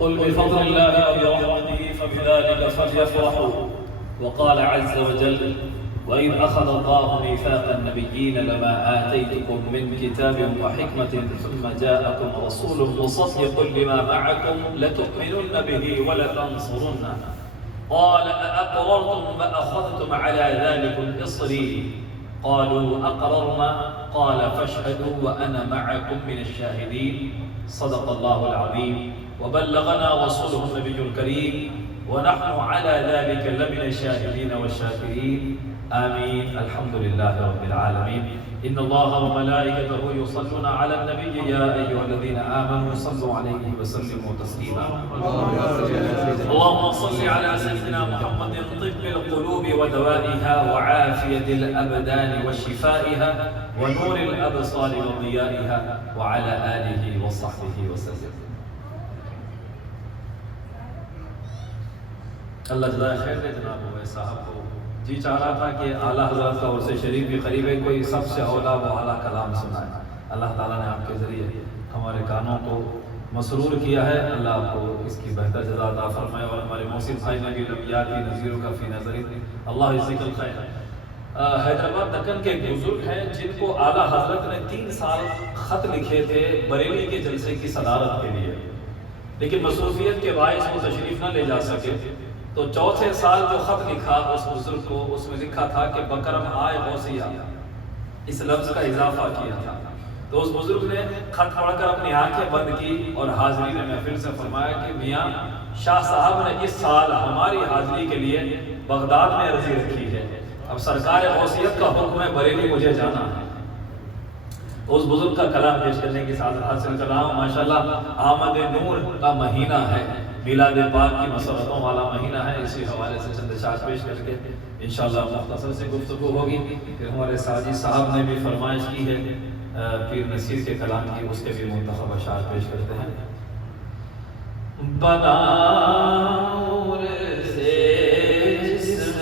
قل بفضل الله وبرحمته فبذلك فليفرحوا. وقال عز وجل: وإذ أخذ الله ميثاق النبيين لما آتيتكم من كتاب وحكمة ثم جاءكم رسول مصدق لما معكم لتؤمنن به ولتنصرنه قال أأقررتم وأخذتم على ذلكم إصري قالوا أقررنا قال فاشهدوا وأنا معكم من الشاهدين. صدق الله العظيم وبلغنا رسوله النبي الكريم ونحن على ذلك لمن الشاهدين والشاكرين. آمين. الحمد لله رب العالمين. إن الله وملائكته يصلون على النبي يا أيها الذين آمنوا صلوا عليه وسلموا تسليما. اللهم صل على سيدنا محمد طب القلوب ودوائها وعافية الأبدان وشفائها ونور الأبصار وضيائها وعلى آله وصحبه وسلم. اللہ جزائے خیر دے جناب عمر صاحب کو. جی چاہ رہا تھا کہ اعلیٰ حضرت کا عرص شریف بھی قریب ہے، کوئی سب سے اولا وہ اعلیٰ کلام سنائے. اللہ تعالیٰ نے آپ کے ذریعے ہمارے کانوں کو مسرور کیا ہے. اللہ آپ کو اس کی بہتر جزا عطا فرمائے. اور ہمارے محسن بھائی نے بھی لمیاتی نظیروں کا فی نظری اللہ عزیز الخیر. حیدرآباد دکن کے بزرگ ہیں جن کو اعلیٰ حضرت نے 3 سال خط لکھے تھے بریلی کے جلسے کی صدارت کے لیے، لیکن مصروفیت کے باعث وہ تشریف نہ لے جا سکے. تو چوتھے سال جو خط لکھا اس بزرگ کو، اس میں لکھا تھا کہ بکرم آئے غوثیہ، اس لفظ کا اضافہ کیا تھا. تو اس بزرگ نے خط پڑھ کر اپنی آنکھیں بند کی اور حاضرین محفل سے فرمایا کہ میاں شاہ صاحب نے اس سال ہماری حاضری کے لیے بغداد میں عرضی رکھی ہے، اب سرکار غوثیت کا حکم ہے بریلی مجھے جانا ہے. اس بزرگ کا کلام پیش کرنے کی سعادت حاصل کر رہا ہوں. ماشاءاللہ آمد نور کا مہینہ ہے، میلاد پاک کی مسرتوں والا مہینہ ہے. اسی حوالے سے چند اشعار پیش کر کے انشاءاللہ مختصر سے گفتگو ہوگی. پھر ہمارے ساجی صاحب نے بھی فرمائش کی ہے پیر نصیر کے کلام کی، اس کے بھی منتخب اشعار پیش کرتے ہیں. بناور سے جسم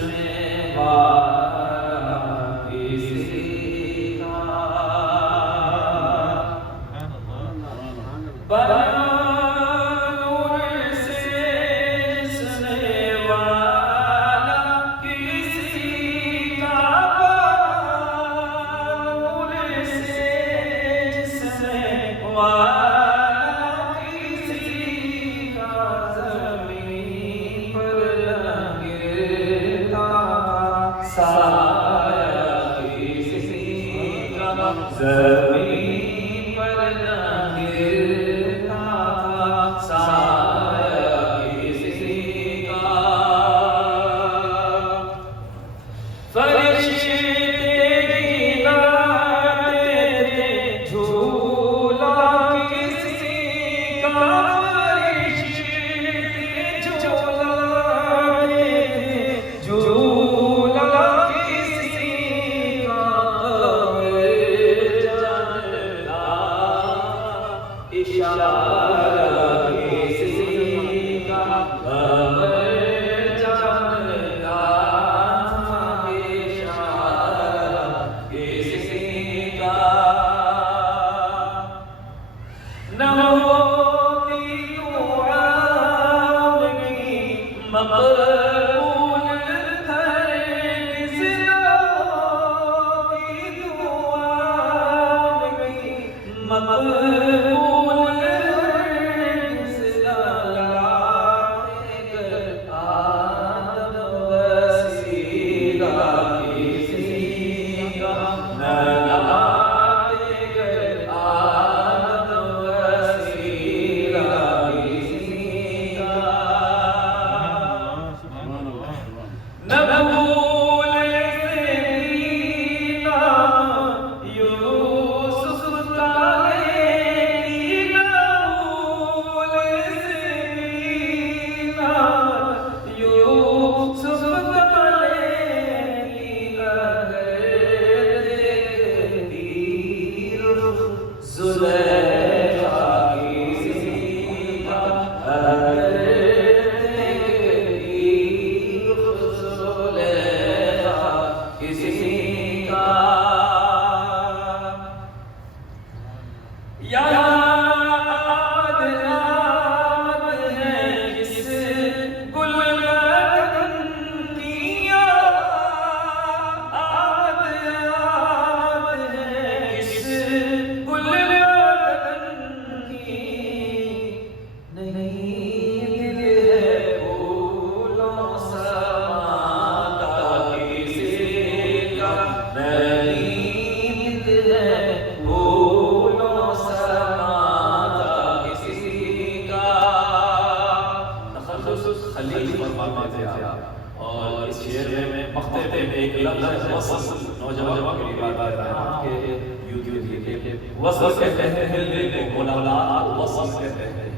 ایک لفظ وصل نوجوان کے لیے بات کر رہا ہوں کہ یوٹیوب یہ کہ وصل کہتے ہیں دل کو اولاد وصل کہتے ہیں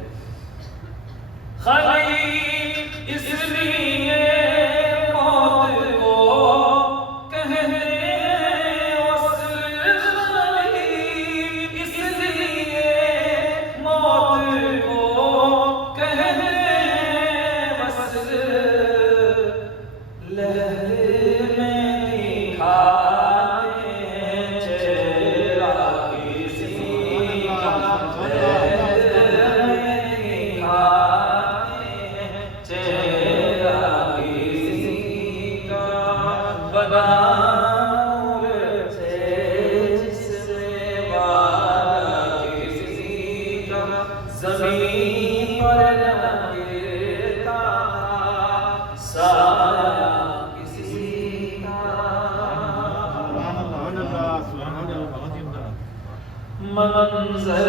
خلیل اس لیے موت کو کہتے وصل خلیل اس لیے موت کو کہتے وصل لہر میں دکھاتے چہرہ کسی کا لہر میں دکھاتے چہرہ کسی کا بنا نور سے جس میں وعدہ کسی کا زمین پر نہ گرتا سایہ کسی کا منظر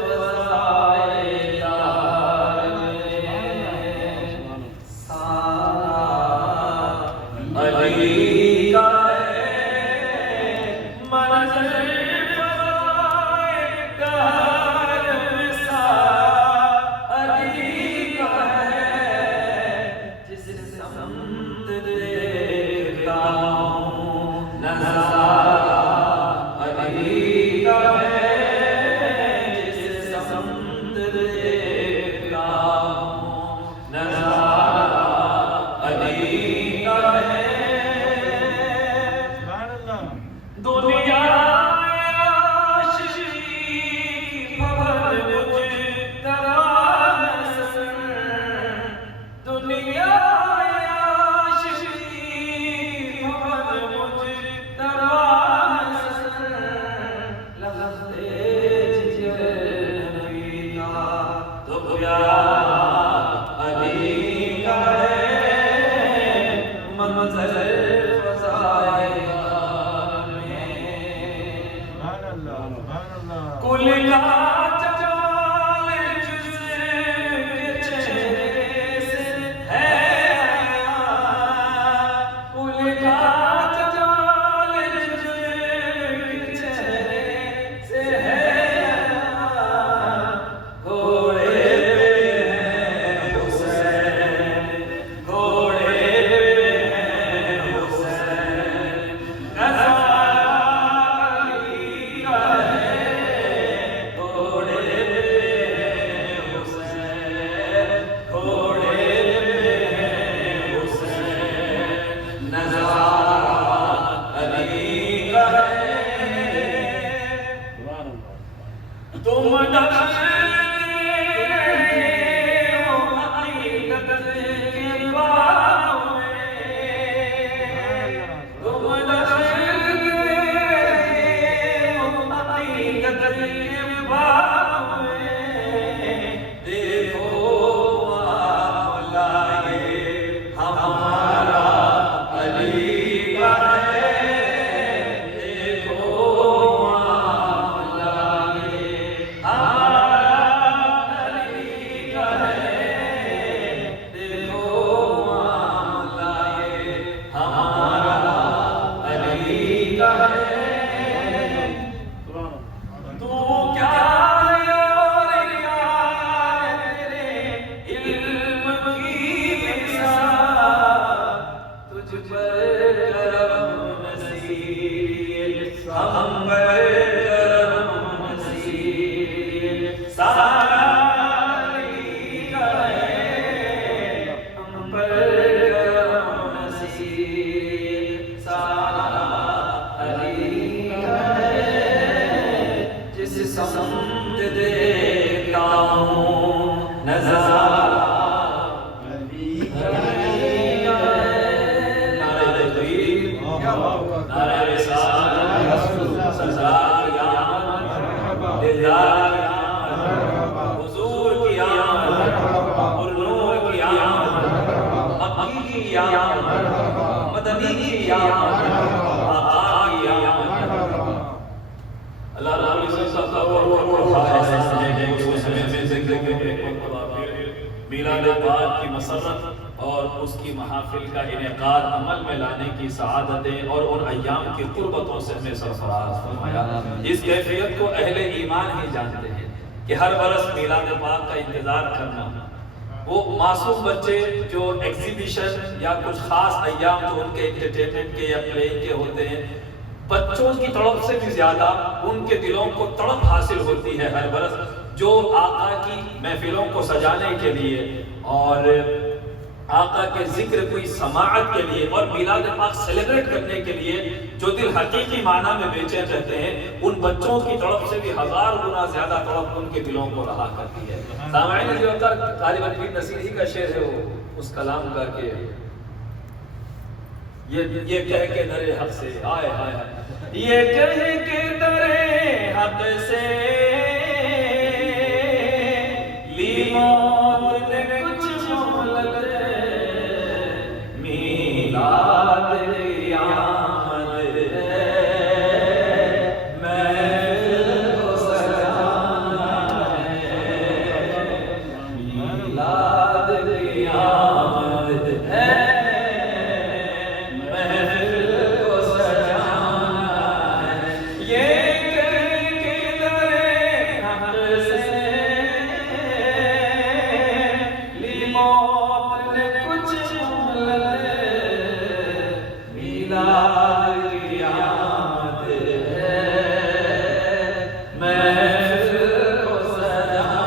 فضائے دار میں سارا علی کا ہے منظر فضائے دار میں سارا علی کا ہے جس سمت دیکھتا ہوں نظارہ علی کا ہے جس سمت دیکھتا ہوں نظارہ علی کا ہے دنیا عاشقی خبر مجھ ترا نظر دنیا عاشقی خبر مجھ ترا نظر لفظ جگر نبی کا تو پیارا علی کا ہے منظر فضائے دار میں کل کا جمال جس کے چہرے سے ہے کل کا جمال جس کے چہرے سے ہے گھوڑے پہ ہے حسین گھوڑے پہ ہے حسین نظارہ علی کا ہے گھوڑے پہ ہے حسین گھوڑے پہ ہے حسین نظارہ علی کا ہے تم ہمارا علی کا ہے دیکھو میلاد پاک کی مسرت اور اس کی محافل کا انعقاد عمل میں لانے کی سعادتیں اور ان ایام کی قربتوں سے ہمیں سرفراز فرمایا۔ اس کیفیت کو اہل ایمان ہی جانتے ہیں کہ ہر برس میلاد پاک کا انتظار کرنا، وہ معصوم بچے جو ایگزیبیشن یا کچھ خاص ایام جو ان کے انٹرٹینمنٹ کے یا پلے کے ہوتے ہیں، بچوں کی تڑپ سے بھی زیادہ ان کے دلوں کو تڑپ حاصل ہوتی ہے ہر برس، جو آقا کی محفلوں کو سجانے کے لیے اور آقا کے ذکر کوئی سماعت کے لیے اور میلاد پاک سیلیبریٹ کرنے کے لیے جو دل حقیقی معنی میں بے چین رہتے ہیں، ان بچوں کی طرف سے بھی 1000 گنا زیادہ طرف ان کے دلوں کو رہا کرتی ہے۔ سامعین جو ہوتا غالباً پیر نصیر ہی کا شعر ہے وہ اس کلام کا کہ یہ کہہ کے درے حق سے آئے آئے یہ کہہ کے درے حق سے لی موت نے کچھ مولد میلاد قیامت محفل کو سجانا ہے، میلاد قیامت ہے، محفل کو سجانا ہے، یہ کہہ کے درے حق سے لی موت نے کچھ مولد میلاد قیامت ہے، محفل کو سجانا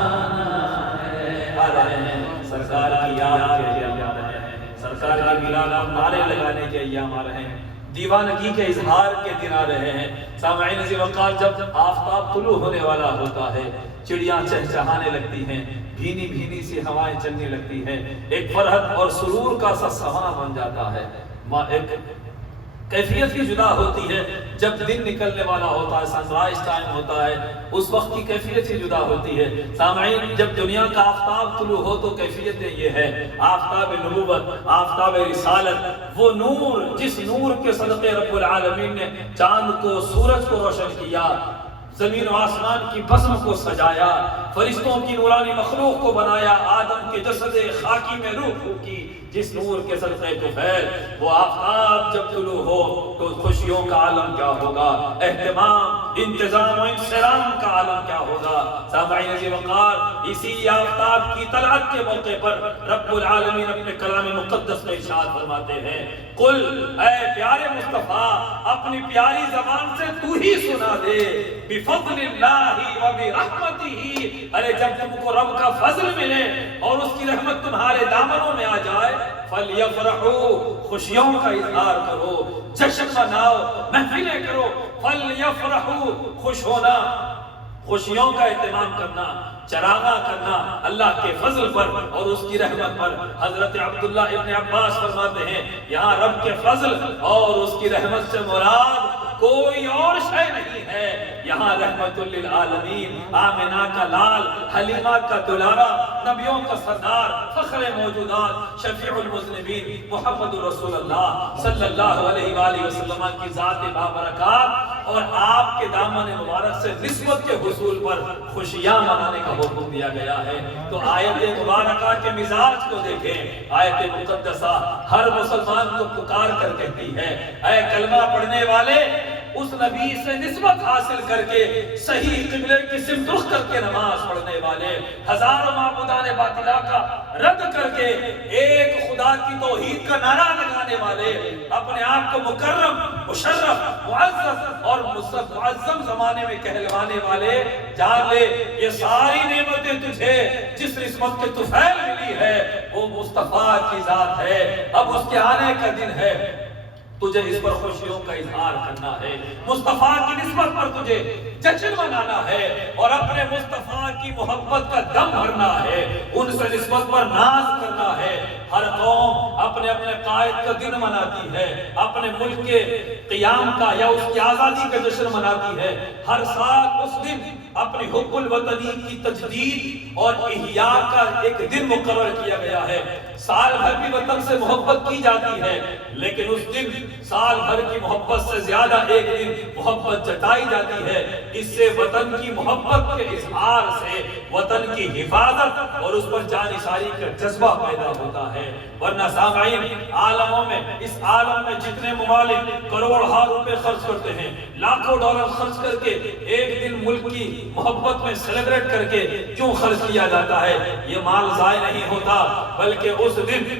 ہے۔ آ رہے ہیں سرکار کی یاد کے ایام آ رہے ہیں، سرکار کی میلاد اور نعرے لگانے کے ایام آ رہے ہیں، دیوانگی کے اظہار کے دن آ رہے ہیں۔ سامعین عزیز وقار، جب آفتاب طلوع ہونے والا ہوتا ہے، چڑیاں چہچہانے لگتی ہیں، بھینی بھینی سی ہوائیں چلنے لگتی ہیں، ایک فرحت اور سرور کا سا سما بن جاتا ہے، ایک کیفیت کی جدا ہوتی ہے۔ جب دن نکلنے والا ہوتا ہے، سن رائز ٹائم ہوتا ہے، اس وقت کی کیفیت ہی جدا ہوتی ہے۔ سامعین، جب دنیا کا آفتاب طلوع ہو تو کیفیت یہ ہے، آفتاب نبوت، آفتاب رسالت، وہ نور جس نور کے صدقے رب العالمین نے چاند کو، سورج کو روشن کیا، زمین و آسمان کی بزم کو سجایا، فرشتوں کی نورانی مخلوق کو بنایا، آدم کے جسد خاکی میں روح پھونکی، جس نور کے صدقے طفیل وہ آفتاب جب طلوع ہو تو خوشیوں کا عالم کیا ہوگا، اہتمام، انتظام و انصرام کا عالم کیا ہوگا۔ سامعین عزیز وقار، اسی آفتاب کی طلعت کے موقع پر رب العالمین اپنے کلام مقدس میں ارشاد فرماتے ہیں، قل اے پیارے مصطفیٰ، اپنی پیاری زبان سے تو ہی سنا دے، بفضل اللہ و برحمتہ، ارے جب تم کو رب کا فضل ملے اور اس کی رحمت تمہارے دامنوں میں آ جائے، فَلْيَفْرَحُوا، خوشیوں کا اظہار کرو، جشن مناؤ، محفلیں کرو، فَلْيَفْرَحُوا، خوش ہونا، خوشیوں کا اہتمام کرنا، چراغاں کرنا اللہ کے فضل پر اور اس کی رحمت پر۔ حضرت عبداللہ ابن عباس فرماتے ہیں، یہاں رب کے فضل اور اس کی رحمت سے مراد کوئی اور شے نہیں ہے، یہاں رحمت للعالمین، آمنہ کا لال، حلیمہ کا دلارا، نبیوں کا سردار، فخر موجودات، شفیع المذنبین، محمد رسول اللہ صلی اللہ علیہ وآلہ وسلم کی ذات بابرکات اور آپ کے دامن مبارک سے نسبت کے حصول پر خوشیاں منانے کا حکم دیا گیا ہے۔ تو آیت مبارکہ کے مزاج کو دیکھیں، آیت مقدسہ ہر مسلمان کو پکار کر کہتی ہے، اے کلمہ پڑھنے والے، اس نبی سے نسبت حاصل کر کے صحیح قبلے کی سمت رخ کر کے نماز پڑھنے والے، ہزاروں معبودان باطلہ کا رد کر کے ایک خدا کی توحید کا نعرہ لگانے والے، اپنے آپ کو مکرم، مشرف، معزز اور معظم زمانے میں کہلوانے والے، جان لے یہ ساری نعمتیں تجھے جس نسبت کے طفیل ملی ہے وہ مصطفیٰ کی ذات ہے، اب اس کے آنے کا دن ہے، تجھے اس پر خوشیوں کا اظہار کرنا ہے، مصطفیٰ کی نسبت پر تجھے جشن منانا ہے اور اپنے مصطفیٰ کی محبت کا دم بھرنا ہے، ان سے نسبت پر ناز کرنا ہے۔ ہر قوم اپنے اپنے قائد کا دن مناتی ہے، اپنے ملک کے قیام کا یا اس کی آزادی کا جشن مناتی ہے، ہر سال اس دن اپنی حب الوطنی کی تجدید اور احیاء کا ایک دن مقرر کیا گیا ہے۔ سال بھر بھی وطن سے محبت کی جاتی ہے، لیکن اس دن سال بھر کی محبت سے زیادہ ایک دن محبت جتائی جاتی ہے، اس سے وطن کی محبت کے اظہار سے، وطن کی کی حفاظت اور اس پر جانثاری کا جذبہ پیدا ہوتا ہے۔ ورنہ سامعین، عالموں میں، اس عالم میں جتنے ممالک کروڑوں روپے خرچ کرتے ہیں، لاکھوں ڈالر خرچ کر کے ایک دن ملک کی محبت میں سیلیبریٹ کر کے کیوں خرچ کیا جاتا ہے؟ یہ مال ضائع نہیں ہوتا، بلکہ اس دن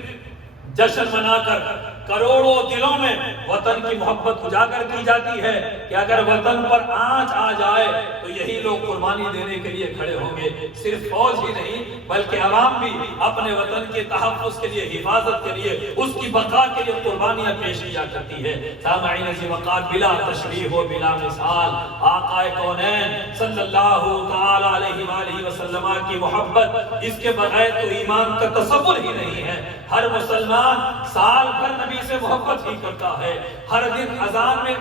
جشن منا کر کروڑوں دلوں میں وطن کی محبت اجاگر کی جاتی ہے کہ اگر وطن پر آنچ آ جائے تو یہی لوگ قربانی دینے کے لیے کھڑے ہوں گے۔ صرف فوج ہی نہیں بلکہ عوام بھی اپنے وطن کے تحفظ کے لیے، حفاظت کے لیے، اس کی بقا کے لیے قربانیاں پیش کیا کرتی ہے۔ سامعین عزیز وقات، بلا تشبیہ و بلا مثال آقا کونین صلی اللہ تعالی علیہ وآلہ وسلم کی محبت، اس کے بغیر تو ایمان کا تصور ہی نہیں ہے۔ ہر مسلمان سال بھر نبی سے محبت ہی کرتا ہے، ہر دن اذان میں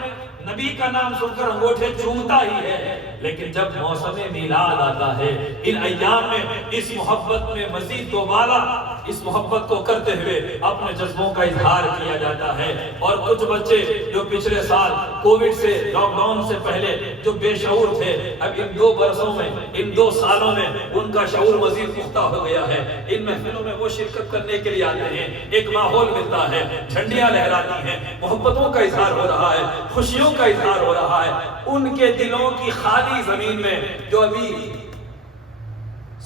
نبی کا نام سن کر انگوٹھے چومتا ہی ہے، لیکن جب موسم میلاد آتا ہے، ان ایام میں اس محبت میں مزید دوبارہ اس محبت کو کرتے ہوئے اپنے جذبوں کا اظہار کیا جاتا ہے۔ اور کچھ بچے جو پچھلے سال کووڈ سے، لاک ڈاؤن سے پہلے جو بے شعور تھے، اب ان 2 برسوں میں، ان 2 سالوں میں ان کا شعور مزید پختہ ہو گیا ہے۔ ان محفلوں میں وہ شرکت کرنے کے لیے آتے ہیں، ایک ماحول ملتا ہے، جھنڈیاں لہراتی ہیں، محبتوں کا اظہار ہو رہا ہے، خوشیوں کا اظہار ہو رہا ہے۔ ان کے دلوں کی خالی زمین میں، جو ابھی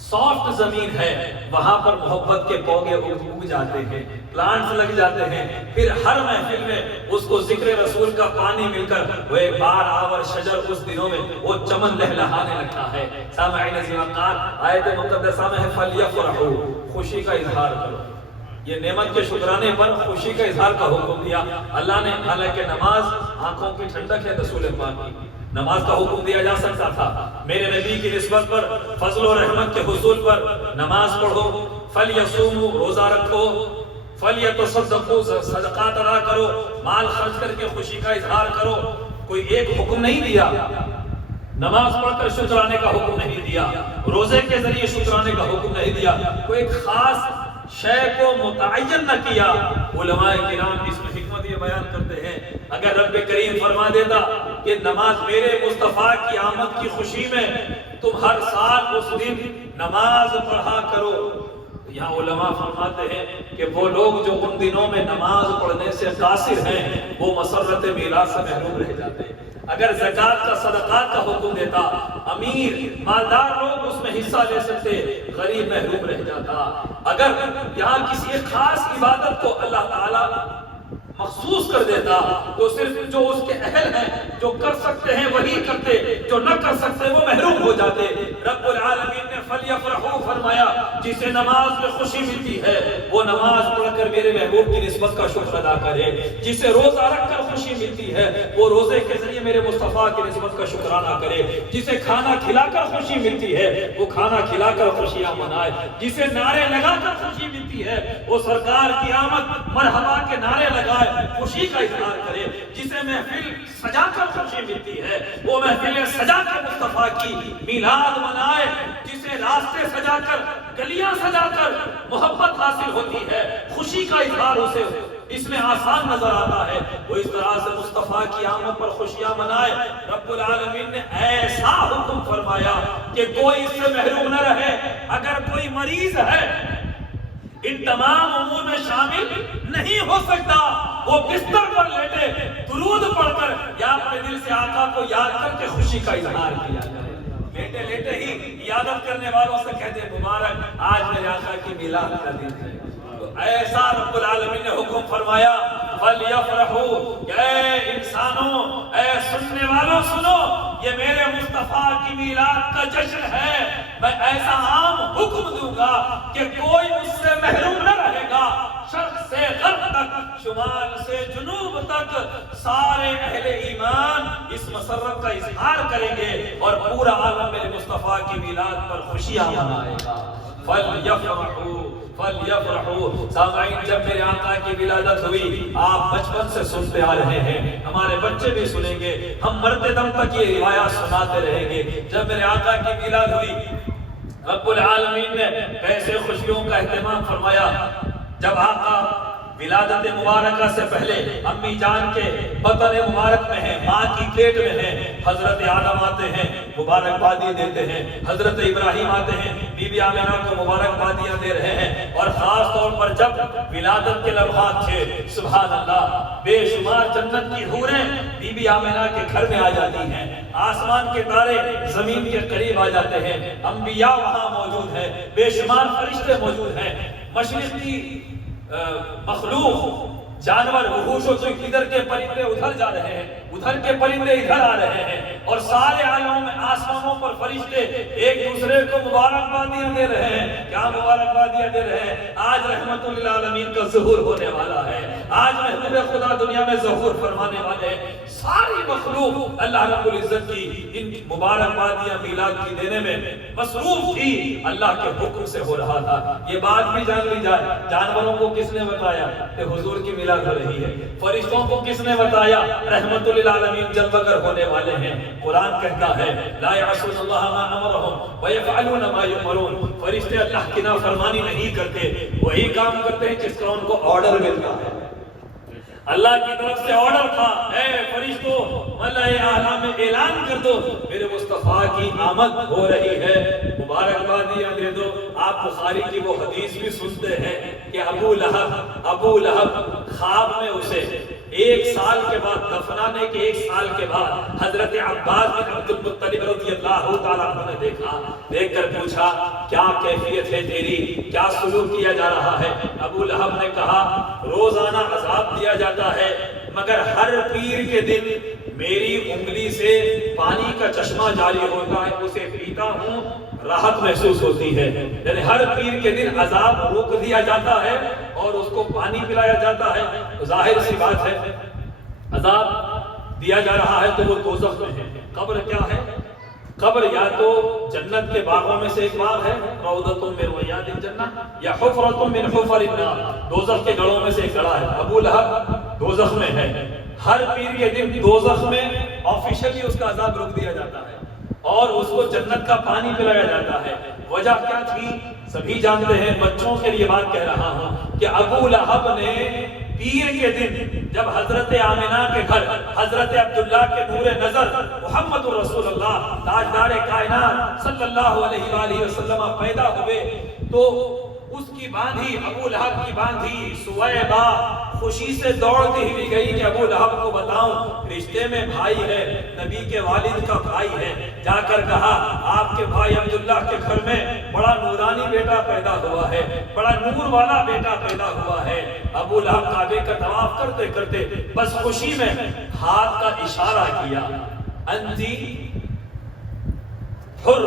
سافٹ زمین ہے، وہاں پر محبت کے پودے اگ جاتے ہیں، پلانٹس لگ جاتے ہیں۔ پھر ہر محفل میں اس کو ذکر رسول کا پانی مل کر وہ ایک بار آور شجر اس دنوں میں وہ چمن لہلہانے لگتا ہے۔ سامعین عزیز وقات، آیت مقدسہ میں ہے فَلْيَفْرَحُوا، خوشی کا اظہار کرو۔ یہ نعمت کے شکرانے پر خوشی کا اظہار کا حکم دیا اللہ نے۔ حالانکہ نماز آنکھوں کی ٹھنڈک ہے، رسول پاک کی نماز کا حکم دیا جا سکتا تھا۔ میرے نبی کی نسبت پر، فضل و رحمت کے حصول پر نماز پڑھو، فَلْيَصُومُوا، روزہ رکھو، فَلْيَتَصَدَّقُوا، صدقات ادا کرو، مال خرچ کر کے خوشی کا اظہار کرو۔ کوئی ایک حکم نہیں دیا، نماز پڑھ کر شکرانے کا حکم نہیں دیا، روزے کے ذریعے شکرانے کا حکم نہیں دیا، کوئی ایک خاص شے کو متعین نہ کیا۔ علماء کرام اس میں حکمت یہ بیان کرتے ہیں، اگر رب کریم فرما دیتا کہ نماز میرے مصطفیٰ کی آمد کی خوشی میں تم ہر سال اس دن نماز پڑھا کرو، یہاں علماء فرماتے ہیں کہ وہ لوگ جو ان دنوں میں نماز پڑھنے سے قاصر ہیں وہ مسرت میراث سے محروم رہ جاتے ہیں۔ اگر زکوٰۃ کا، صدقات کا حکم دیتا، امیر مالدار لوگ اس میں حصہ لے سکتے، غریب محروم رہ جاتا۔ اگر یہاں کسی ایک خاص عبادت کو اللہ تعالیٰ مخصوص کر دیتا تو صرف جو اس کے اہل ہیں، جو کر سکتے ہیں وہی کرتے، جو نہ کر سکتے وہ محروم ہو جاتے۔ رب العالمین نے فَلْيَفْرَحُوا فرمایا، جسے نماز میں خوشی ملتی ہے وہ نماز پڑھ کر میرے محبوب کی نسبت کا شکر ادا کرے، جسے روزہ رکھ کر خوشی ملتی ہے وہ روزے کے ذریعے میرے مصطفیٰ کی نسبت کا شکرانہ کرے، جسے کھانا کھلا کر خوشی ملتی ہے وہ کھانا کھلا کر خوشیاں منائے، جسے نعرے لگا کر خوشی ملتی ہے وہ سرکار کی آمد مرحبا کے نعرے لگائے، خوشی کا اظہار کرے، جسے محفل سجا کر خوشی ملتی ہے وہ محفل سجا کر مصطفیٰ کی میلاد منائے، جسے راستے سجا کر، گلیاں سجا کر محبت حاصل ہوتی ہے، خوشی کا اظہار اسے اس میں آسان نظر آتا ہے، وہ اس طرح سے مصطفیٰ کی آمد پر خوشیاں منائے۔ رب العالمین نے ایسا حکم فرمایا کہ کوئی اس سے محروم نہ رہے۔ اگر کوئی مریض ہے ان تمام امور میں شامل نہیں ہو سکتا، وہ بستر پر لیٹے درود پڑھ کر یا اپنے دل سے آقا کو یاد کر کے خوشی کا اظہار کیا کرے۔ لیٹے لیٹے ہی عیادت کرنے والوں سے کہتے مبارک آج میرے آقا کی میلاد کا دن ہے۔ تو ایسا رب العالمین نے حکم فرمایا فَلْيَفْرَحُوا، کہ اے انسانوں، اے سننے والوں سنو، یہ میرے مصطفیٰ کی میلاد کا جشن ہے۔ میں ایسا عام حکم دوں گا کہ کوئی اس سے محروم نہ رہے گا، شرق سے غرب تک، شمال سے جنوب تک سارے اہل ایمان اس مسرت کا اظہار کریں گے اور پورا عالم میرے مصطفیٰ کی میلاد پر خوشیاں منائے گا۔ فَلْيَفْرَحُوا فَلْيَفْرَحُوا۔ سامعین، جب میرے آقا کی ولادت ہوئی، آپ بچپن سے سنتے آ رہے ہیں، ہمارے بچے بھی سنیں گے، ہم مرتے دم تک یہ روایات سناتے رہیں گے۔ جب میرے آقا کی میلاد ہوئی، رب العالمین نے کیسے خوشیوں کا اہتمام فرمایا۔ جب آقا ولادت مبارکہ سے پہلے امی جان کے بطن مبارک میں ہیں، ماں کی پیٹ میں ہیں، حضرت آدم آتے ہیں، مبارکبادی دیتے ہیں، حضرت ابراہیم آتے ہیں، بی بی بی آمینہ کو مبارکبادیاں دے رہے ہیں، اور خاص طور پر جب ولادت کے لمحات تھے، سبحان اللہ، بے شمار جنت کی حوریں بی بی آمینہ کے گھر میں آ جاتی ہیں، آسمان کے تارے زمین کے قریب آ جاتے ہیں، انبیاء وہاں موجود ہیں، بے شمار فرشتے موجود ہیں، مشرق کی مخلوق جانور وحوش و ادھر کے پرندے ادھر جا رہے ہیں، ادھر کے پرندے ادھر آ رہے ہیں، اور سارے عالموں میں آسمانوں پر فرشتے ایک دوسرے کو مبارکبادیاں دے رہے ہیں۔ کیا مبارکبادیاں دے رہے ہیں؟ آج رحمت للعالمین کا ظہور ہونے والا ہے، آج محبوب خدا دنیا میں ظہور فرمانے والے ہیں۔ ساری مخلوق اللہ رب العزت کی ان مبارکبادیاں میلاد کی دینے میں مصروف تھی، اللہ کے حکم سے ہو رہا تھا۔ یہ بات بھی جان لی جائے، جانوروں کو کس نے بتایا کہ حضور کی میلاد ہو رہی ہے؟ فرشتوں کو کس نے بتایا؟ رحمت للعالمین جلوہ گر ہونے والے ہیں۔ قرآن کہتا ہے لا یعصون اللہ ما امرهم ویفعلون ما یؤمرون، فرشتے اللہ کی نافرمانی نہیں کرتے، وہی کام کرتے ہیں جس کا ان کو آرڈر ملتا ہے۔ اللہ کی طرف سے آرڈر تھا، اے فرشتوں ملائے اعلیٰ میں اعلان کر دو میرے مصطفیٰ کی آمد ہو رہی ہے، مبارکبادیاں دے دو۔ آپ بخاری کی وہ حدیث بھی سنتے ہیں کہ ابو لہب خواب میں اسے 1 سال کے بعد دفنانے کے 1 سال کے بعد حضرت عباس بن عبد المطلب رضی اللہ تعالیٰ عنہ نے دیکھا، دیکھ کر پوچھا کیا کیفیت ہے تیری، کیا سلوک کیا جا رہا ہے؟ ابو لہب نے کہا روزانہ عذاب دیا جاتا ہے، مگر ہر پیر کے دن میری انگلی سے پانی کا چشمہ جاری ہوتا ہے، اسے پیتا ہوں، راحت محسوس ہوتی ہے۔ یعنی ہر پیر کے دن عذاب روک دیا جاتا ہے اور اس کو پانی پلایا جاتا ہے۔ ظاہر سی بات ہے عذاب دیا جا رہا ہے تو وہ دوزخ میں ہے۔ قبر کیا ہے؟ قبر یا تو جنت کے باغوں میں سے ایک باغ ہے، روضۃ من ریاض الجنہ، یا حفرۃ من حفر النار، دوزخ کے گڑھوں میں سے ایک گڑھا ہے۔ ابو لہب دوزخ میں ہے، ہر پیر کے دن دوزخ میں آفیشلی اس کا عذاب روک دیا جاتا ہے اور اس کو جنت کا پانی پلایا جاتا ہے۔ وجہ کیا تھی سبھی جانتے ہیں، بچوں کے لیے بات کہہ رہا ہوں کہ ابو لہب نے پیر کے دن جب حضرت آمنہ کے گھر حضرت عبداللہ کے نور نظر محمد رسول اللہ تاجدار کائنات صلی اللہ علیہ وآلہ وسلم پیدا ہوئے تو اس کی باندھی، ابو لہب کی باندھی سویبہ خوشی سے دوڑتی ہوئی گئی کہ ابو لہب کو بتاؤں رشتے میں بھائی ہے، نبی کے والد کا بھائی ہے۔ جا کر کہا آپ کے بھائی عبداللہ کے گھر میں بڑا نورانی بیٹا پیدا ہوا ہے، بڑا نور والا بیٹا پیدا ہوا ہے۔ ابو لہب کعبے کا طواف کرتے کرتے بس خوشی میں ہاتھ کا اشارہ کیا، انتی حر،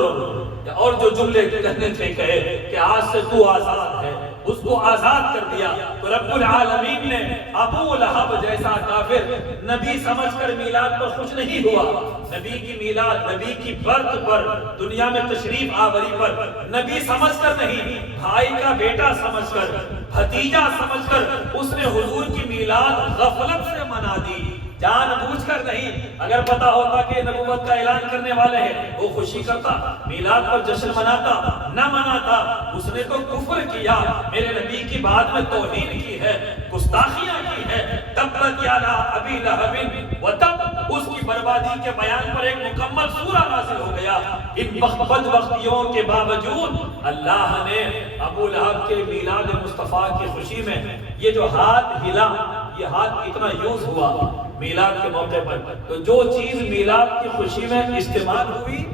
اور جو جملے کہنے تھے کہے کہ آج سے تو آزاد ہے، اس کو آزاد کر دیا۔ تو رب العالمین نے ابو لہب جیسا کافر نبی سمجھ کر میلاد پر خوش نہیں ہوا، نبی کی میلاد، نبی کی برت پر، دنیا میں تشریف آوری پر نبی سمجھ کر نہیں، بھائی کا بیٹا سمجھ کر، بھتیجا سمجھ کر اس نے حضور کی میلاد غفلت سے منا دی، جان بوجھ کر نہیں۔ اگر پتا ہوتا کہ نبوت کا اعلان کرنے والے ہیں وہ خوشی کرتا، میلاد پر جشن مناتا، نہ مناتا۔ اس نے تو کفر کیا، میرے نبی کی بات میں توہین کی ہے، گستاخیاں کی ہے۔ تبت یادا ابی لہب وتب، اس کی بربادی کے بیان پر ایک مکمل سورہ نازل ہو گیا۔ ان بدبختیوں کے باوجود اللہ نے ابو لہب کے میلاد مصطفیٰ کی خوشی میں یہ جو ہاتھ ہلا، یہ ہاتھ اتنا یوز ہوا میلاد کے موقع پر، تو جو چیز میلاد کی خوشی میں استعمال ہوئی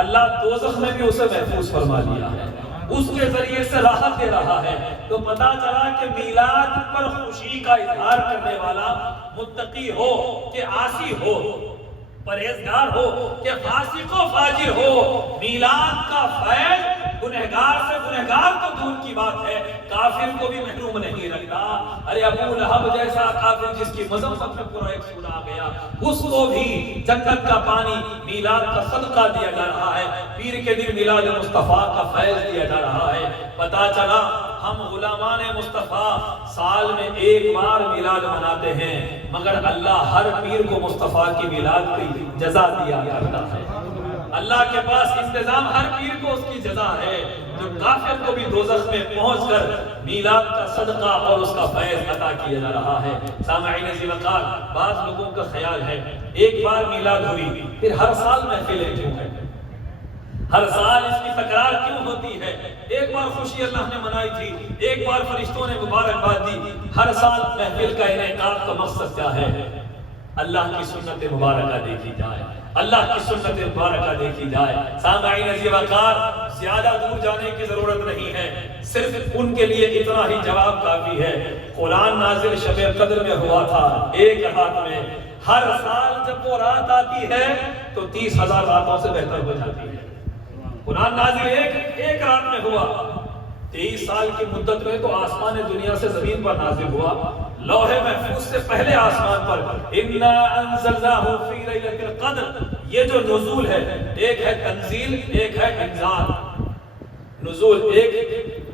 اللہ دوزخ میں بھی اسے محفوظ فرما لیا ہے، اس کے ذریعے سے راحت دے رہا ہے۔ تو پتا چلا کہ میلاد پر خوشی کا اظہار کرنے والا متقی ہو کہ عاصی ہو، پرہیزگار ہو کہ فاسق و فاجر ہو، میلاد کا فیض گنہگار سے گنہگار تو دور کی بات ہے، کافر کو بھی محروم نہیں رکھتا۔ ارے ابو لہب جیسا کافر جس کی مذمت میں پورا ایک سورہ آ گیا، اس کو بھی جنت کا پانی میلاد کا صدقہ دیا جا رہا ہے، پیر کے دن میلاد مصطفیٰ کا فیض دیا جا رہا ہے۔ پتا چلا ہم غلامان مصطفیٰ سال میں ایک بار میلاد مناتے ہیں، مگر اللہ ہر پیر کو مصطفیٰ کی میلاد کی جزا دیا کرتا ہے۔ اللہ کے پاس انتظام ہر پیر کو اس کی جزا ہے، جو کافر کو بھی دوزخ میں پہنچ کر میلاد کا صدقہ اور اس کا فیض عطا کیا جا رہا ہے۔ سامعین ذی وقار، بعض لوگوں کا خیال ہے ایک بار میلاد ہوئی پھر ہر سال محفلیں کیوں ہیں؟ ہر سال اس کی تکرار کیوں ہوتی ہے؟ ایک بار خوشی اللہ نے منائی تھی، ایک بار فرشتوں نے مبارکباد دی، ہر سال محفل کا انعقاد کا مقصد کیا ہے؟ اللہ کی سنت مبارکہ دیکھی جائے، اللہ کی سنت مبارکہ دیکھی جائے۔ سامعین عزیز وقار، زیادہ دور جانے کی ضرورت نہیں ہے، صرف ان کے لیے اتنا ہی جواب کافی ہے۔ قرآن نازل شب قدر میں ہوا تھا، ایک رات میں۔ ہر سال جب وہ رات آتی ہے تو 30,000 راتوں سے بہتر ہو جاتی ہے۔ قرآن نازل ایک رات میں ہوا، 23 سال کی مدت میں تو آسمان دنیا سے زمین پر نازل ہوا، لوح محفوظ سے پہلے آسمان پر۔ اِنَّا أَنزَلْنَاهُ فِي لَيْلَةِ الْقَدْرِ، یہ جو نزول ہے، ایک ہے تنزیل، ایک ہے انزال۔ نزول ایک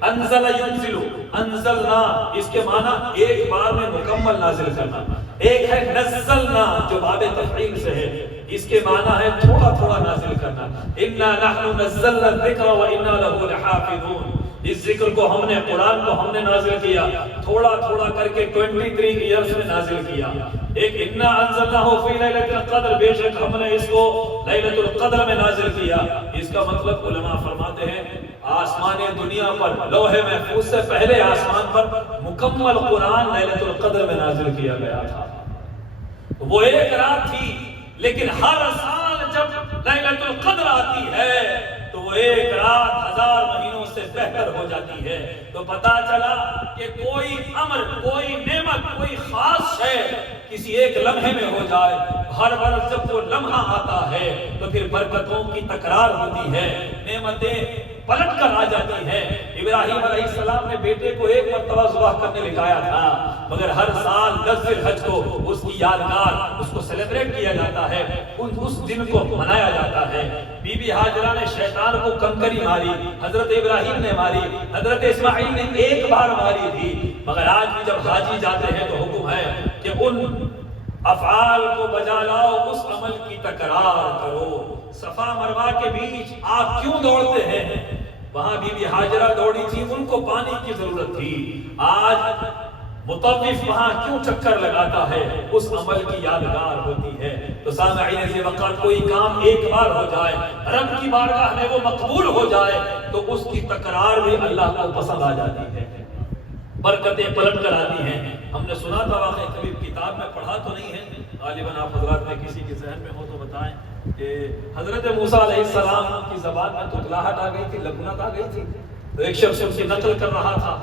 انزل ینزل، انزلنا اس کے معنی ایک بار میں مکمل نازل کرنا، ایک ہے نزلنا جو باب تفعیل سے ہے، اس کے معنی ہے تھوڑا تھوڑا نازل کرنا۔ اِنَّا نَحْنُ نَزَّلْنَا الذِّكْرَ وَإِنَّا لَهُ لَحَافِظُونَ، اس ذکر کو ہم نے، قرآن کو ہم نے نازل کیا، تھوڑا تھوڑا کر کے 23 ایئرز میں نازل کیا۔ ایک اِنَّا أَنزَلْنَاهُ فِي لَيْلَةِ الْقَدْرِ، بے شک ہم نے اس کو لیلۃ القدر میں نازل کیا۔ اس کا مطلب علماء فرماتے ہیں آسمان دنیا پر، لوح محفوظ سے پہلے آسمان پر مکمل قرآن لیلۃ القدر میں نازل کیا گیا تھا۔ وہ ایک رات تھی، لیکن ہر سال جب لیلۃ القدر آتی ہے تو وہ ایک رات 1000 مہینوں سے بہتر ہو جاتی ہے۔ تو پتا چلا کہ کوئی امر، کوئی نعمت، کوئی خاص شے کسی ایک لمحے میں ہو جائے، ہر برس جب وہ لمحہ آتا ہے تو پھر برکتوں کی تکرار ہوتی ہے، نعمتیں پلٹ کر آ جاتی ہے۔ ابراہیم علیہ السلام نے بیٹے کو ایک مرتبہ ذبح کرنے لگایا تھا، مگر ہر سال 10 ذی الحج کو اس کی یادگار، اس کو سیلیبریٹ کیا جاتا ہے، اس دن کو منایا جاتا ہے۔ بی بی ہاجرہ نے شیطان کو کنکری ماری، حضرت ابراہیم نے ماری، حضرت اسماعیل نے ایک بار ماری تھی، مگر آج بھی جب حاجی جاتے ہیں تو حکم ہے کہ ان افعال کو بجا لاؤ، اس عمل کی تکرار کرو۔ صفا مروہ کے بیچ آپ کیوں دوڑتے ہیں؟ وہاں بی بی ہاجرہ دوڑی تھی، ان کو پانی کی ضرورت تھی۔ آج مطوف وہاں کیوں چکر لگاتا ہے؟ اس عمل کی یادگار ہوتی ہے۔ تو سامعین عزیز وقت، کوئی کام ایک بار ہو جائے، رب کی بارگاہ میں وہ مقبول ہو جائے تو اس کی تکرار بھی اللہ کو پسند آ جاتی ہے، برکتیں پلٹ کر آتی ہیں۔ ہم نے سنا تھا واقعی، کبھی کتاب میں پڑھا تو نہیں ہے، غالباً آپ حضرات میں کسی کے ذہن میں ہو تو بتائیں، کہ حضرت موسیٰ علیہ السلام کی زبان میں تتلاہٹ آ گئی تھی، لکنت آ گئی تھی، تو ایک شخص ان کی نقل کر رہا تھا۔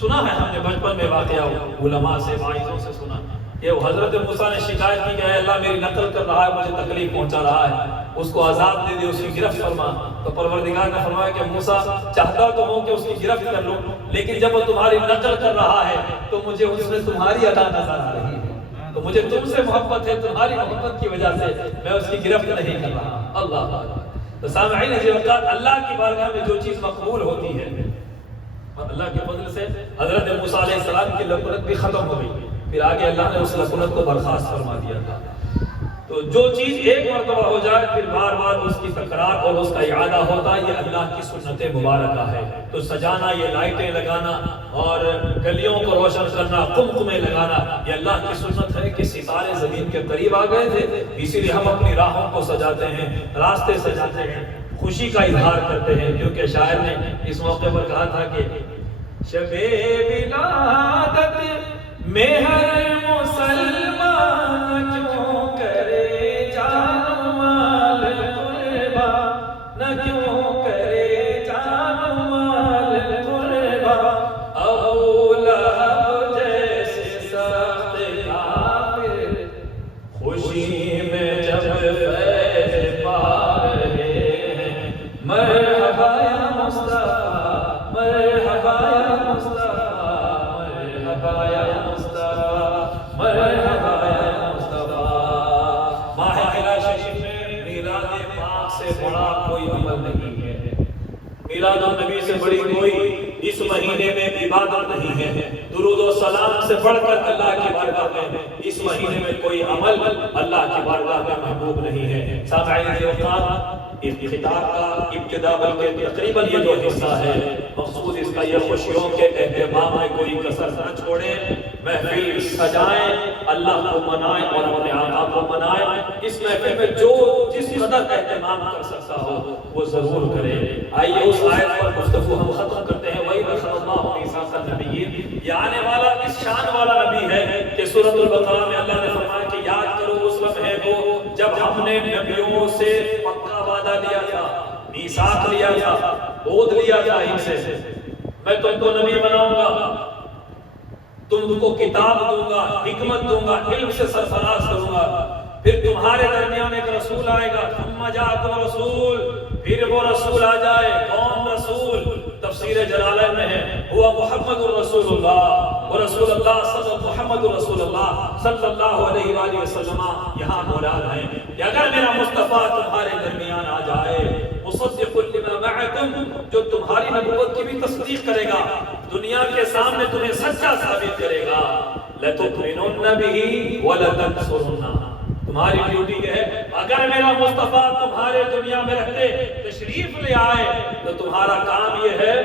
سنا ہے ہم نے بچپن میں واقعہ، علماء سے، واعظوں سے سنا کہ وہ حضرت موسیٰ نے شکایت کی کہ اے اللہ میری نقل کر رہا ہے، مجھے تکلیف پہنچا رہا ہے، اس کو عذاب دے دے، اس کی گرفت فرما۔ تو پروردگار نے فرمایا کہ موسیٰ چاہتا تو ہوں کہ اس کی گرفت کر لو، لیکن جب وہ تمہاری نقل کر رہا ہے تو مجھے اس میں تمہاری ادا نظر آ رہی ہے، تو مجھے تم سے محبت ہے، تمہاری محبت کی وجہ سے میں اس کی گرفت نہیں کر رہا۔ اللہ اکبر۔ تو سامعین عزیز وقت، اللہ کی بارگاہ میں جو چیز مقبول ہوتی ہے، اللہ کے فضل سے حضرت موسیٰ علیہ السلام کی لکنت بھی ختم ہو گئی، پھر آگے اللہ نے اس لکنت کو برخاست فرما دیا تھا۔ تو جو چیز ایک مرتبہ ہو جائے پھر بار بار اس کی تکرار اور اس کا اعادہ ہوتا، یہ اللہ کی سنت مبارکہ ہے۔ تو سجانا، یہ لائٹیں لگانا اور گلیوں کو روشن کرنا، قمقمے لگانا، یہ اللہ کی سنت ہے کہ ستارے زمین کے قریب آ گئے تھے، اسی لیے ہم اپنی راہوں کو سجاتے ہیں، راستے سجاتے ہیں، خوشی کا اظہار کرتے ہیں، کیونکہ شاعر نے اس موقع پر کہا تھا کہ شب ولادت میں ہر مسلمان کیوں کرے جان مال قربان، نہ کیوں کرے جان مال قربان، ابو لہب جیسے سخت کافر خوشی میں جب فیض پا رہے ہیں، مرحبا یا مصطفیٰ، مرحبا یا مصطفیٰ، مرحبا یا مصطفیٰ، مرحبا یا مصطفیٰ۔ ماہ ہلال شریف میں میلاد پاک سے بڑا کوئی عمل نہیں ہے، میلاد النبی سے بڑی کوئی اس مہینے میں عبادت نہیں ہے، درود و سلام سے بڑھ کر اللہ کی بارگاہ میں اس مہینے میں کوئی عمل اللہ کی بارگاہ میں محبوب نہیں ہے۔ سامعین وقت، خطاب کا ابتدا بلکہ تقریباً یہ جو حصہ ہے مقصود اس کا یہ خوشیوں کے اہتمام میں کوئی کسر نہ چھوڑے، محفل سجائیں، اللہ کو منائیں اور اپنے آقا کو منائیں۔ اس محفل میں جو جس قدر اہتمام کر سکتا ہو وہ ضرور کرے۔ آئیے اس آیت پر گفتگو ہم ختم کرتے ہیں۔ وہی رسول اللہ عیسیٰ النبیین، یہ آنے والا اس شان والا نبی ہے کہ سورۃ البقرہ میں اللہ نے فرمایا کہ یاد کرو اس لمحے کو جب ہم نے نبیوں سے پکا وعدہ لیا تھا، میثاق لیا تھا، عہد لیا تھا ان سے، میں تم کو نبی بناؤں گا، تم کو کتاب دوں گا، حکمت دوں گا، علم سے سرفراز کروں گا، پھر تمہارے درمیان ایک رسول آئے گا، ثم جاءکم رسول، پھر وہ رسول آ جائے۔ کون رسول؟ تفسیر جلالہ میں ہے ہوا محمد الرسول اللہ، وہ رسول اللہ محمد رسول اللہ صلی اللہ علیہ وآلہ وسلم یہاں مراد ہے کہ اگر میرا مصطفیٰ تمہارے درمیان آ جائے، مصدق لما معکم، جو تمہاری نبوت کی بھی تصدیق کرے گا، دنیا کے سامنے تمہیں سچا ثابت کرے گا، لَتُؤْمِنُنَّ بِهِ وَلَتَنْصُرُنَّهُ، تمہاری ڈیوٹی یہ ہے اگر میرا مصطفیٰ تمہارے دنیا میں رہتے تشریف لے آئے تو تمہارا کام یہ ہے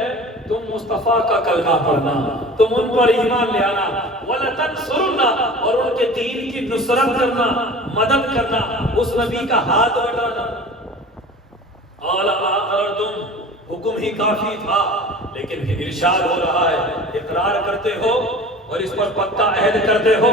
تم مصطفیٰ کا کلمہ پڑھنا، تم ان پر ایمان لے آنا، وَلَتَنْصُرُنَّهُ، اور ان کے دین کی نصرت کرنا، مدد کرنا، اس نبی کا ہاتھ بٹانا۔ قَالَ أَقْرَرْتُمْ، حکم ہی کافی تھا، لیکن ارشاد ہو رہا ہے اقرار کرتے ہو اور اس پر پکا عہد کرتے ہو۔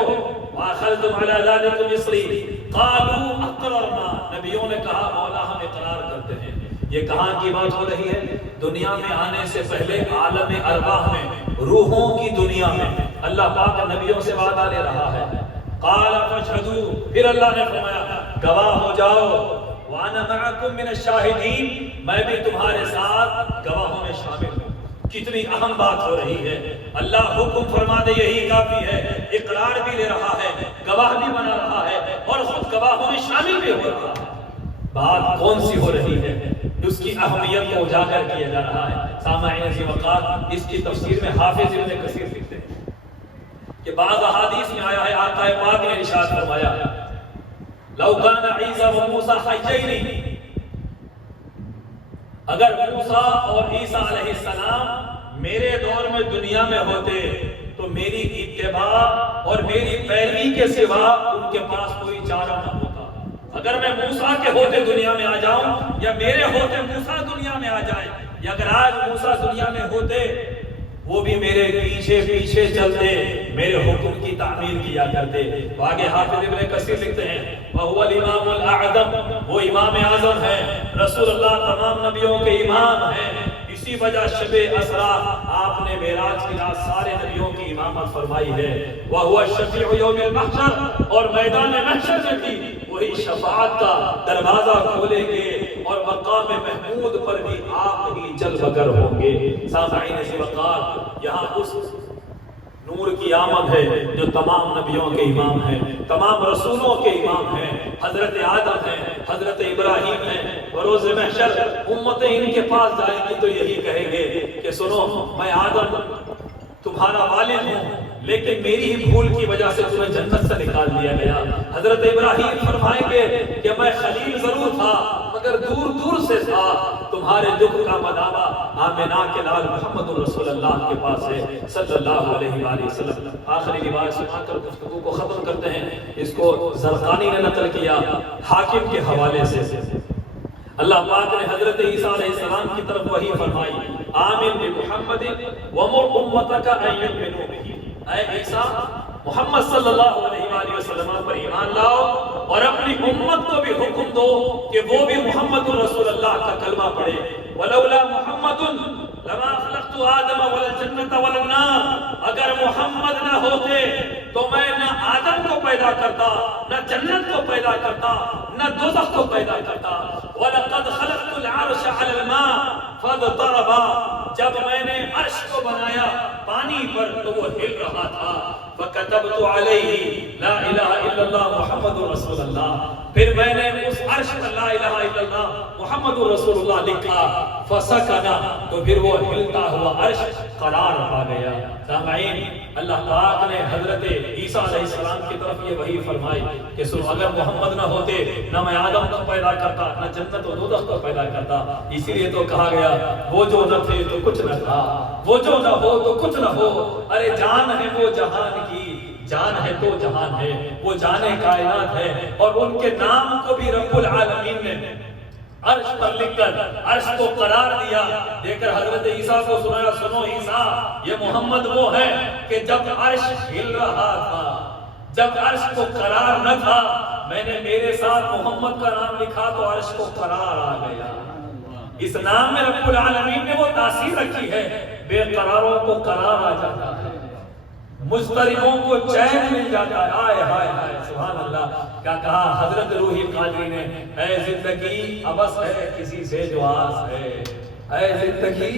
وَأَخَذْتُمْ عَلَى ذَلِكُمْ إِصْرِي قَالُوا أَقْرَرْنَا، نبیوں نے کہا مولا ہم اقرار کرتے ہیں۔ یہ کہاں کی بات ہو رہی ہے؟ دنیا میں آنے سے پہلے عالم ارواح میں، روحوں کی دنیا میں اللہ پاک نبیوں سے وعدہ لے رہا ہے۔ قَالَ فَاشْهَدُوا، پھر اللہ نے فرمایا گواہ ہو جاؤ، وَأَنَا مَعَكُمْ مِنَ الشَّاهِدِينَ، میں بھی تمہارے ساتھ گواہوں میں شامل ہوں۔ کتنی اہم بات ہو رہی ہے، اللہ حکم فرما دے یہی کافی ہے، اقرار بھی لے رہا ہے، گواہ بھی بنا رہا ہے اور خود گواہوں میں شامل بھی ہو رہا ہے۔ بات کون سی ہو رہی ہے؟ اس کی اہمیت کو اجاگر کیا جا رہا ہے۔ سامعین عزیز وقار، اس کی تفسیر میں حافظ ابن کثیر لکھتے ہیں کہ بعض احادیث میں آیا ہے آقا پاک نے ارشاد فرمایا لو کان عیسیٰ و موسیٰ حیین، اگر موسیٰ اور عیسیٰ علیہ السلام میرے دور میں دنیا میں ہوتے تو میری اتباع اور میری پیروی کے سوا ان کے پاس کوئی چارہ نہ ہوتا۔ اگر میں موسیٰ کے ہوتے دنیا میں آ جاؤں یا میرے ہوتے موسیٰ دنیا میں آ جائے، یا اگر آج موسیٰ دنیا میں ہوتے وہ بھی میرے پیچھے پیچھے چلتے، میرے حکم کی تعمیل کیا کرتے۔ تو آگے حافظ ابن کثیر لکھتے ہیں وَهُوَ الْإِمَامُ الْأَعْظَمُ، وہ امام اعظم ہے، رسول اللہ تمام نبیوں کے امام ہیں۔ اسی وجہ شب اسرا آپ نے معراج کی رات سارے نبیوں کی امامت فرمائی ہے۔ وَهُوَ الشَّفِيعُ يَوْمِ الْمَحْشَرِ، اور میدان محشر میں بھی وہی شفاعت کا دروازہ کھولیں گے اور مقام محمود پر بھی آپ ہی جل بگر ہوں گے۔ سامعین عزیز وقار، یہاں اس نور کی آمد ہے جو تمام نبیوں کے امام ہیں، تمام رسولوں کے امام ہیں، حضرت آدم ہیں، حضرت ابراہیم ہیں۔ بروز محشر امتیں ان کے پاس جائیں گی تو یہی کہیں گے کہ سنو میں آدم تمہارا والد ہوں، لیکن میری ہی بھول کی وجہ سے تمہیں جنت سے نکال دیا گیا۔ حضرت ابراہیم فرمائیں گے کہ میں خلیل ضرور تھا مگر دور دور سے تھا، تمہارے دکھ کا مداوا آمنہ کے لال محمد رسول اللہ کے پاس ہے صلی اللہ علیہ وآلہ وسلم۔ آخری روایت سنا کر گفتگو کو ختم کرتے ہیں۔ اس کو زرقانی نے نقل کیا حاکم کے حوالے سے۔ اللہ پاک نے حضرت عیسیٰ علیہ السلام کی طرف وحی فرمائی آمن بمحمد ومر امتک ان یؤمنوا بہ، اے عیسیٰ محمد صلی اللہ علیہ وآلہ وسلم پر ایمان لاؤ اور اپنی امت کو بھی حکم دو کہ وہ بھی محمد رسول اللہ کا کلمہ پڑھے۔ ولولا محمد لما خلقت آدم ولا الجنت ولا النار، اگر محمد نہ ہوتے تو میں نہ آدم کو پیدا کرتا، نہ جنت کو پیدا کرتا، نہ دوزخ کو پیدا کرتا۔ وَلَقَدْ خَلَقْتُ الْعَرْشَ عَلَى الْمَاءِ فَاضْطَرَبَ، جب میں نے عرش کو بنایا پانی پر تو وہ ہل رہا تھا۔ فَكَتَبْتُ عَلَيْهِ لَا إِلَهَ إِلَّا اللَّهُ مُحَمَّدٌ رَسُولُ اللَّهِ، پھر میں نے اس عرش پر لا الہ الا اللہ محمد رسول اللہ لکھا۔ فَسَكَنَ، تو پھر وہ ہلتا ہوا عرش قرار پا گیا۔ سامعین، اللہ پاک نے حضرت عیسیٰ علیہ السلام کی طرف یہ وحی فرمائی کہ سنو، اگر محمد نہ ہوتے نہ میں آدم کو پیدا کرتا، نہ جنت و دوزخ کو پیدا کرتا۔ اسی لیے تو کہا گیا وہ جو نہ تھے تو کچھ نہ تھا، وہ جو نہ ہو تو کچھ نہ ہو۔ ارے جان ہے وہ جہان کی، جان ہے تو جہان ہے، وہ جان کائنات ہے، اور ان کے نام کو بھی رب العالمین نے عرش پر لکھ کر عرش کو قرار دیا، دے کر حضرت عیسیٰ کو سنایا، سنو عیسیٰ، یہ محمد وہ ہے کہ جب عرش ہل رہا تھا، جب عرش کو قرار نہ تھا، میں نے میرے ساتھ محمد کا نام لکھا تو عرش کو قرار آ گیا۔ اس نام میں رب العالمین نے وہ تاثیر رکھی ہے، بے قراروں کو قرار آ جاتا ہے، مضطربوں کو چین مل جاتا ہے۔ آئے ہائے ہائے، سبحان اللہ۔ کیا کہا حضرت روحی قادری نے، اے زندگی عبث ہے کسی سے جو آس ہے، اے زندگی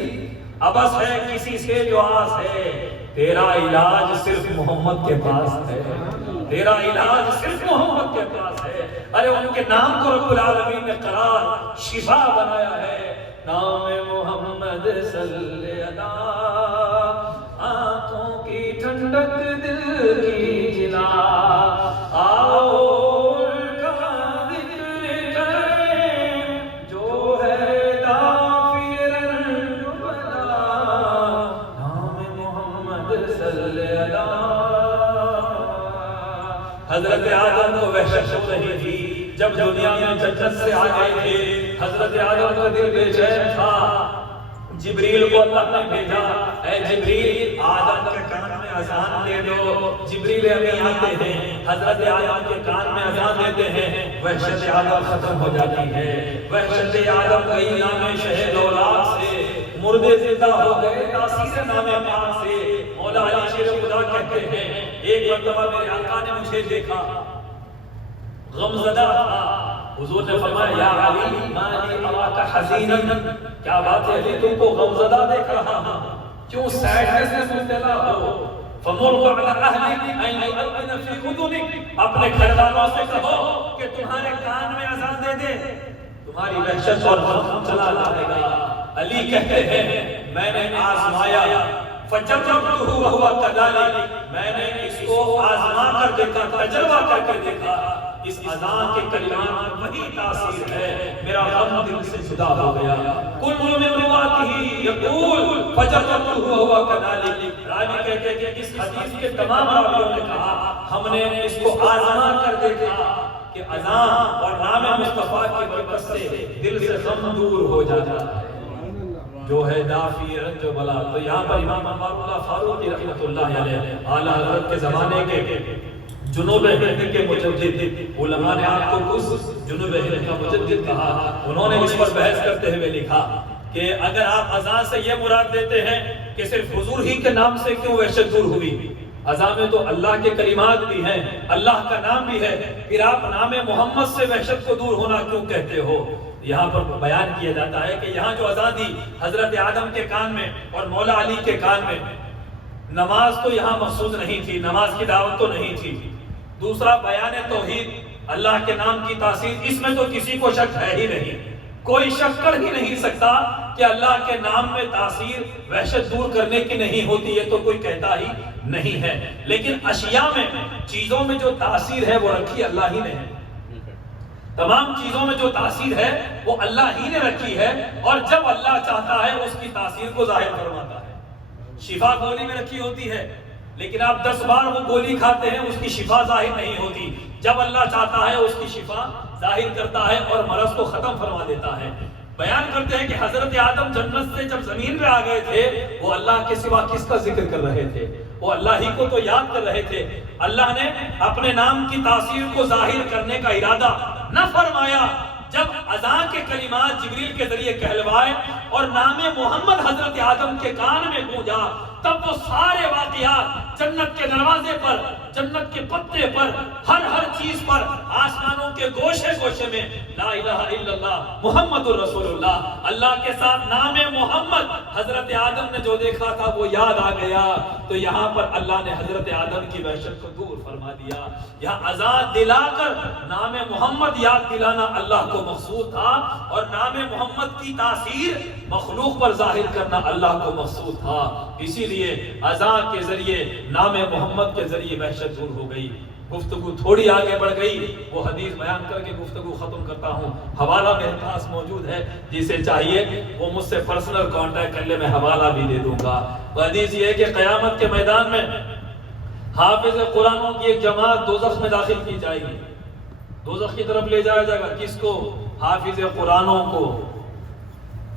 عبث ہے کسی سے جو آس ہے، تیرا علاج صرف محمد کے پاس ہے، تیرا علاج صرف محمد کے پاس ہے۔ ارے ان کے نام کو رب العالمین نے قرار، شفا بنایا ہے۔ نام محمد صلی اللہ، آنکھوں کی ٹھنڈک دل کی جلا، آؤ کا ذکر کریں جو ہے دافع رنج و بلا، نام محمد صلی اللہ۔ حضرت آدم کو وحشت ہو رہی تھی جب دنیا میں جنت سے آ گئے تھے، حضرت آدم کا دل بے چین تھا۔ جبریل کو اللہ نے بھیجا، اے جبریل آدم کے کان میں اذان دے دو۔ جبریل امین آتے ہیں، حضرت آدم کے کان میں اذان دیتے ہیں، وحشت آدم ختم ہو جاتی ہے۔ وحشت آدم گئی نام شہد اولاد سے، مردے زندہ ہو گئے تاثیر نام پاک سے۔ مولا علی شیر خدا کہتے ہیں، ایک مرتبہ میرے آقا نے مجھے دیکھا، غمزدہ تھا۔ حضور نے فرمایا، یا علی ما لی اراک حزینا، کیا بات ہے علی، تم کو غمزدہ دیکھ رہا ہوں، کیوں سیڈنس میں مبتلا ہو؟ فمر علی اہلک ان یؤذن فی اذنک، اپنے گھر والوں سے کہو کہ تمہارے کان میں اذان دے دے، تمہاری وحشت اور غم چلا جائے گا۔ علی کہتے ہیں، میں نے آزمایا، فجربتہ وہو کذالک، میں نے اس کو آزما کر دیکھا، تجربہ کر کے دیکھا، اس اذان کے کلمات میں وہی تاثیر ہے، میرا غم دل سے جدا ہو گیا۔ کل من رواته یقول فجربتہ وہو کذالک، راوی کہتے ہیں کہ اس حدیث کے تمام راویوں نے کہا ہم نے اس کو آزما کر دیکھا کہ اذان اور نام مصطفیٰ کی برکت سے دل سے غم دور ہو جاتا ہے، جو ہے دافع رنج و بلا۔ تو یہاں پر امام انوار اللہ فاروقی رحمۃ اللہ علیہ اعلیٰ حضرت کے زمانے کے جنوب ہند کے مجدد، علماء نے آپ کو کچھ جنوب ہند کا مجدد کہا، انہوں نے اس پر بحث کرتے ہوئے لکھا کہ اگر آپ اذان سے یہ مراد دیتے ہیں کہ صرف حضور ہی کے نام سے کیوں وحشت دور ہوئی، اذان میں تو اللہ کے کلمات بھی ہیں، اللہ کا نام بھی ہے، پھر آپ نام محمد سے وحشت کو دور ہونا کیوں کہتے ہو؟ یہاں پر بیان کیا جاتا ہے کہ یہاں جو اذان دی حضرت آدم کے کان میں اور مولا علی کے کان میں، نماز تو یہاں مقصود نہیں تھی، نماز کی دعوت تو نہیں تھی۔ دوسرا بیان توحید، اللہ کے نام کی تاثیر، اس میں تو کسی کو شک ہے ہی نہیں، کوئی شک کر ہی نہیں سکتا کہ اللہ کے نام میں تاثیر وحشت دور کرنے کی نہیں ہوتی، یہ تو کوئی کہتا ہی نہیں ہے۔ لیکن اشیاء میں، چیزوں میں جو تاثیر ہے وہ رکھی اللہ ہی نے ہے، تمام چیزوں میں جو تاثیر ہے وہ اللہ ہی نے رکھی ہے، اور جب اللہ چاہتا ہے اس کی تاثیر کو ظاہر فرماتا ہے۔ شفا گولی میں رکھی ہوتی ہے، لیکن آپ 10 بار وہ گولی کھاتے ہیں، اس کی شفا ظاہر نہیں ہوتی، جب اللہ چاہتا ہے اس کی شفا ظاہر کرتا ہے اور مرض کو ختم فرما دیتا ہے۔ بیان کرتے ہیں کہ حضرت آدم جنت سے جب زمین پہ آ گئے تھے، وہ اللہ کے سوا کس کا ذکر کر رہے تھے؟ وہ اللہ ہی کو تو یاد کر رہے تھے۔ اللہ نے اپنے نام کی تاثیر کو ظاہر کرنے کا ارادہ نہ فرمایا، جب اذان کے کلمات جبریل کے ذریعے کہلوائے اور نام محمد حضرت آدم کے کان میں گونجا، تب وہ سارے واقعات جنت کے دروازے پر، جنت کے پتے پر، ہر چیز پر، آسمانوں کے گوشے گوشے میں لا الہ الا اللہ محمد الرسول اللہ، اللہ کے ساتھ نام محمد حضرت آدم نے جو دیکھا تھا وہ یاد آ گیا۔ تو یہاں پر اللہ نے حضرت آدم کی وحشت کو دور فرما دیا۔ یہاں اذان دلا کر نام محمد یاد دلانا اللہ کو کو مقصود تھا، اور نام محمد کی تاثیر مخلوق پر ظاہر کرنا اللہ کو مقصود تھا۔ اسی لیے اذان کے ذریعے، نام محمد کے ذریعے وحشت دور ہو گئی۔ گفتگو تھوڑی آگے بڑھ گئی، وہ حدیث بیان کر کے گفتگو ختم کرتا ہوں۔ حوالہ میرے پاس موجود ہے، جسے چاہیے وہ مجھ سے پرسنل کانٹیکٹ کر لے، میں حوالہ بھی دے دوں گا۔ وہ حدیث یہ ہے کہ قیامت کے میدان میں حافظ قرآنوں کی ایک جماعت دوزخ میں داخل کی جائے گی، دوزخ کی طرف لے جایا جائے گا۔ کس کو؟ حافظ قرآنوں کو۔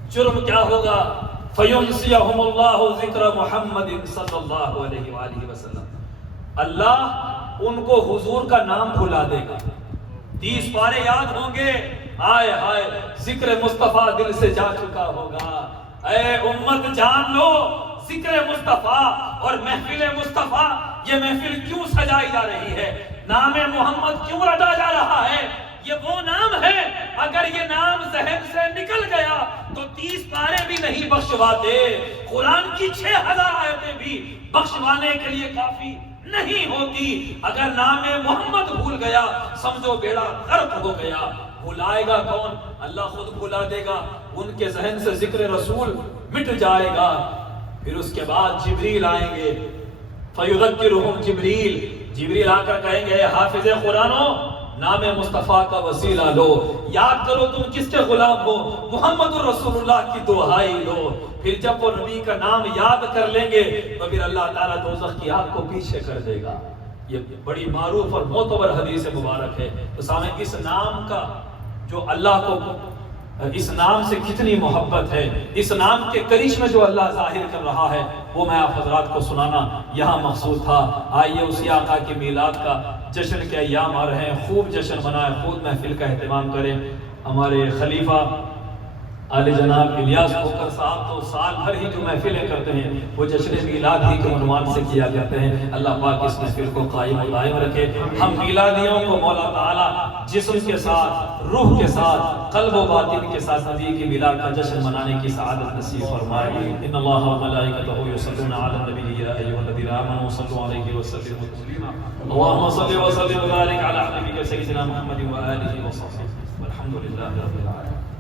جرم کیا ہوگا؟ فَيُنْسِيَهُمُ اللَّهُ ذِكْرَ مُحَمَّدٍ صلی اللہ علیہ وآلہ وسلم، اللہ ان کو حضور کا نام بھلا دے گا۔ 30 پارے یاد ہوں گے، آئے ہائے ذکر مصطفیٰ دل سے جا چکا ہوگا۔ اے امت جان لو، ذکر مصطفیٰ اور محفل مصطفیٰ، یہ محفل کیوں سجائی جا رہی ہے، نام محمد کیوں رٹا جا رہا ہے؟ یہ وہ نام ہے، اگر یہ نام ذہن سے نکل گیا تو 30 پارے بھی نہیں بخشواتے، قرآن کی 6000 آیتیں بھی بخشوانے کے لیے کافی نہیں ہوتی۔ اگر نام محمد بھول گیا سمجھو بیڑا غرق ہو گیا۔ بھلائے گا کون؟ اللہ خود بھلا دے گا، ان کے ذہن سے ذکر رسول مٹ جائے گا۔ پھر اس کے بعد جبریل آئیں گے، فَيُذَكِّرُهُمْ جبریل آ کر کہیں گے، حافظ قرآنوں نام مصطفیٰ کا وسیلہ لو، یاد کرو تم کس کے غلام ہو، محمد الرسول اللہ کی دعائی لو۔ پھر جب وہ نبی کا نام یاد کر لیں گے تو پھر اللہ تعالیٰ دوزخ کی آگ کو پیچھے کر دے گا۔ یہ بڑی معروف اور معتبر حدیث مبارک ہے۔ تو سامنے اس نام کا جو اللہ کو، اس نام سے کتنی محبت ہے، اس نام کے کرشمے جو اللہ ظاہر کر رہا ہے، وہ میں آپ حضرات کو سنانا یہاں مقصود تھا۔ آئیے اسی آقا کی میلاد کا جشن کے ایام آ رہے ہیں، خوب جشن منائیں، خود محفل کا اہتمام کریں۔ ہمارے خلیفہ عالی جناب الیاس کھوکھر صاحب تو سال بھر ہی جو محفلیں کرتے ہیں وہ جشن میلاد ہی کے عنوان سے کیا کرتے ہیں۔ اللہ پاک اس محفل کو قائم و دائم رکھے۔ ہم میلادیوں کو مولا تعالیٰ جسم کے ساتھ، روح کے ساتھ، قلب و باطن کے ساتھ نبی کی میلاد کا جشن منانے کی سعادت نصیب فرمائے۔ ان اللہ و ملائکتہ یصلون علی النبی یا ایھا الذین آمنوا صلوا علیہ وسلموا تسلیما۔ اللهم صل وسلم وبارک علی حبیبک سیدنا محمد و آلہ وصحبہ والحمد للہ رب العالمین۔